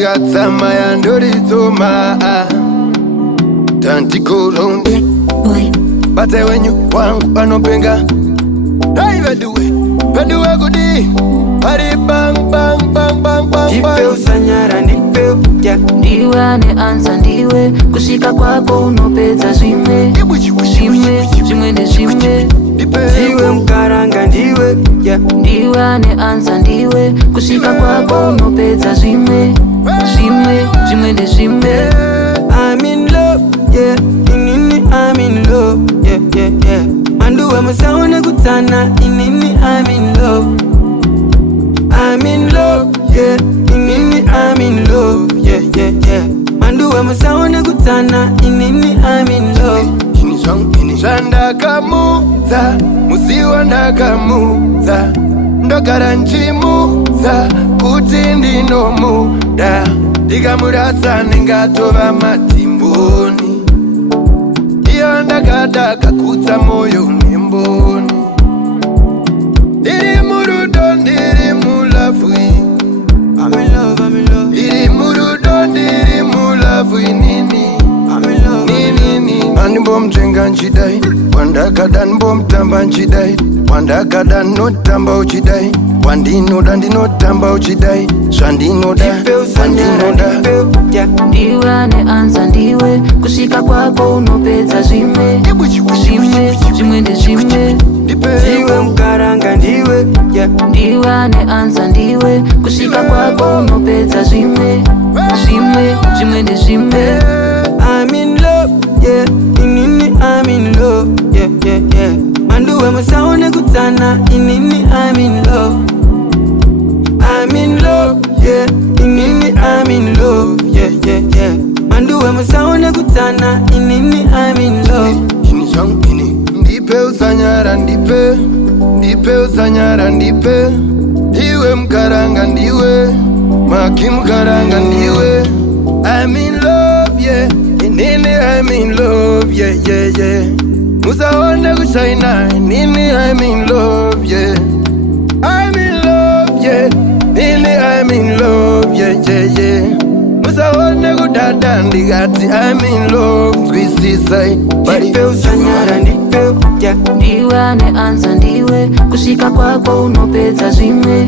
Ndigatsama ya ndoritoma Tantiko round boy. Bate wenyu wangu anopenga Daiveduwe Peduwe gudi Pari bang bang bang bang bang Nipe usanyara nipe yeah. Ndiwe ane anza ndiwe kushika kwako unopeza zvimwe Zvimwe ndezvimwe Ndiwe mkaranga ndiwe yeah. Ndiwe ane anza ndiwe kushika kwako unopeza zvimwe Zvimwe ndezvimwe I'm in love yeah. Inini I'm in love yeah yeah yeah. Manduwe musaone kutana inini I'm in love I'm in love yeah. Inini I'm in love yeah yeah yeah. Manduwe musaone kutana inini I'm in love Ndakamuza musiwa ndakamuza ndogara nchimuza kuti ndinomuda ndikamurasa ndingatova matimboni iyo ndakada kakutsa moyo nemboni ndiri murudo ndiri mulavwi I'm in love I'm in love ndiri murudo ndiri mulavwi nini I'm in love Andimbomjenga nchidai Wandakada nbombtamba nchidai Wandakada notamba uchidai Wandinoda ndinotamba uchidai Swandinoda Nipe usanyara nipe yeah. Ndiwe ane anza ndiwe kushika kwako unopeza zvimwe ndezvimwe Ndiwe mkaranga ndiwe yeah. Ndiwe ane anza ndiwe kushika kwako unopeza zvimwe ndezvimwe I'm in love yeah. Inini I'm in love yeah yeah yeah. Manduwe musaone kutana inini I'm in love I'm in love yeah. Inini I'm in love yeah yeah yeah. Manduwe musaone kutana inini I'm in love Ndipe usanyara ndipe usanyara ndipe Ndiwe mkaranga ndiwe Maki mkaranga ndiwe I'm in love yeah. Nini I'm in love yeah yeah yeah. Musaone kushaina nini I'm in love yeah. I'm in love yeah. Nini I'm in love yeah yeah yeah. Musaone kudada ndigati I'm in love Skwisisai Nipe usanyara nipe yeah. Ndiwe ane anza ndiwe kushika kwako unopeza zvimwe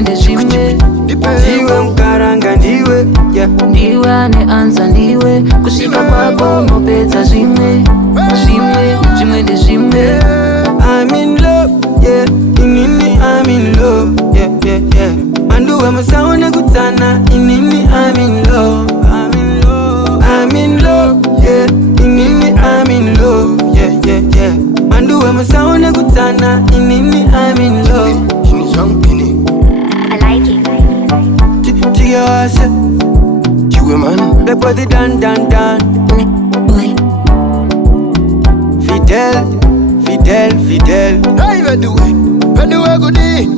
ndezvimwe Ndiwe mkaranga ndiwe yeah. Ndiwe ane anza ndiwe kushika kwako unopeza zvimwe ndezvimwe I'm in love yeah. Inini I'm in love yeah yeah yeah. Manduwe musaone kutana inini I'm in love I'm in love yeah. Inini I'm in love yeah yeah yeah. Manduwe musaone kutana inini I'm in love I like it Tiga wase Chiwe man the body dan boy. Fidel Daiveduwe Peduwe gudi